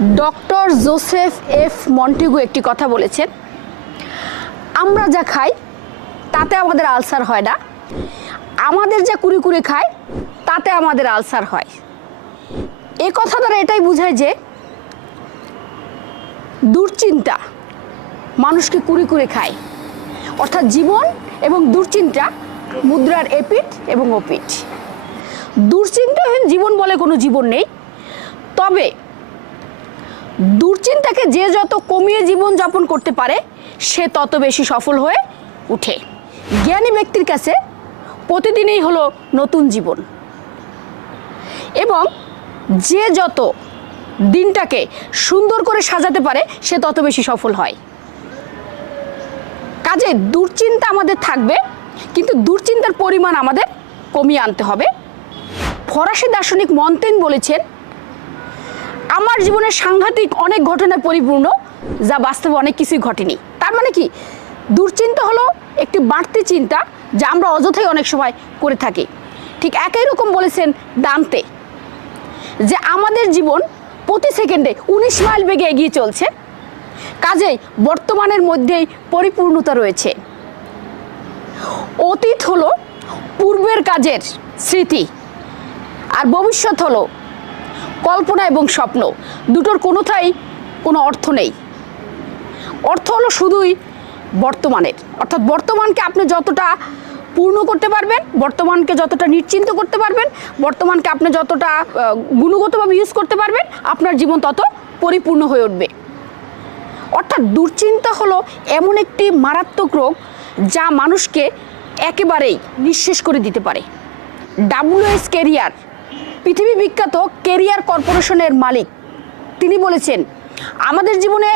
Doctor Joseph F মন্টিগু একটি কথা বলেছেন, আমরা যা খাই, তাতে আমাদের আলসার হয় না। আমাদের যা কুড়ি কুড়ি খায়, তাতে আমাদের আলসার হয়। এ কথা দ্বারা এটাই বোঝায় যে দুশ্চিন্তা মানুষকে কুড়ি কুড়ি খায়। অর্থাৎ জীবন এবং দুশ্চিন্তা, মুদ্রার এপিঠ এবং ওপিঠ দুশ্চিন্তাহীন জীবন বলে কোনো জীবন নেই। তবে দুশ্চিন্তাকে যে যত কমিয়ে জীবন যাপন করতে পারে, সে তত বেশি সফল হয়ে উঠে। জ্ঞানী ব্যক্তির কাছে প্রতিদিনই হলো নতুন জীবন। এবং যে যত দিনটাকে সুন্দর করে সাজাতে পারে, সে তত বেশি সফল হয়। কাজে দুশ্চিন্তা আমাদের থাকবে, কিন্তু দুশ্চিন্তার পরিমাণ আমাদের কমিয়ে আনতে হবে। ফরাসি দার্শনিক মন্তেন বলেছেন আমার জীবনের সাংঘাতিক অনেক ঘটনায় পরিপূর্ণ, যা বাস্তবে অনেক কিছুই ঘটেনি। তার মানে কি? দুশ্চিন্তা হলো একটি বাড়তি চিন্তা, যা আমরা অযথাই অনেক সময় করে থাকি। ঠিক একই রকম বলেছেন দান্তে, যে আমাদের জীবন প্রতি সেকেন্ডে উনিশ মাইল বেগে এগিয়ে চলছে। কাজেই বর্তমানের মধ্যেই পরিপূর্ণতা রয়েছে। অতীত হলো পূর্বের কাজের স্মৃতি, আর ভবিষ্যৎ হলো কল্পনা এবং স্বপ্ন। দুটোর কোনোটাই কোনো অর্থ নেই। অর্থ হলো শুধুই বর্তমানের। অর্থাৎ বর্তমানকে আপনি যতটা পূর্ণ করতে পারবেন, বর্তমানকে যতটা নিশ্চিন্ত করতে পারবেন, বর্তমানকে আপনি যতটা গুণগতভাবে ইউজ করতে পারবেন, আপনার জীবন তত পরিপূর্ণ হয়ে উঠবে। অর্থাৎ দুশ্চিন্তা হলো এমন একটি মারাত্মক রোগ যা মানুষকে একেবারেই নিঃশেষ করে দিতে পারে। ডাব্লিউএস কেরিয়ার পৃথিবী বিখ্যাত কেরিয়ার কর্পোরেশনের মালিক। তিনি বলেছেন, আমাদের জীবনে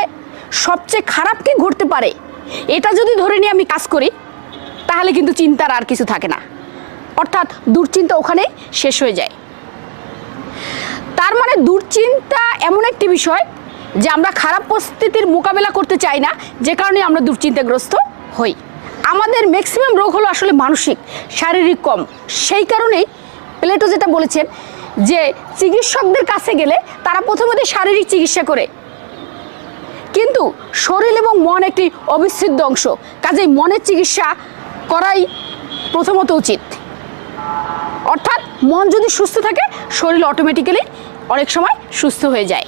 সবচেয়ে খারাপ কি ঘটতে পারে? এটা যদি ধরে নিয়ে আমি কাজ করি, তাহলে কিন্তু চিন্তার আর কিছু থাকে না। অর্থাৎ দুশ্চিন্তা ওখানেই শেষ হয়ে যায়। তার মানে দুশ্চিন্তা এমন একটি বিষয় যে আমরা খারাপ পরিস্থিতির মোকাবেলা করতে চাই না, যে কারণে আমরা দুশ্চিন্তাগ্রস্ত হই। আমাদের ম্যাক্সিমাম রোগ হলো আসলে মানসিক, শারীরিক কম। সেই কারণেই প্লেটো যেটা বলেছেন যে চিকিৎসকদের কাছে গেলে তারা প্রথমত শারীরিক চিকিৎসা করে। কিন্তু শরীর এবং মন একটি অবিচ্ছেদ্য অংশ, কাজেই মনের চিকিৎসা করাই প্রথমত উচিত। অর্থাৎ মন যদি সুস্থ থাকে, শরীর অটোমেটিক্যালি অনেক সময় সুস্থ হয়ে যায়।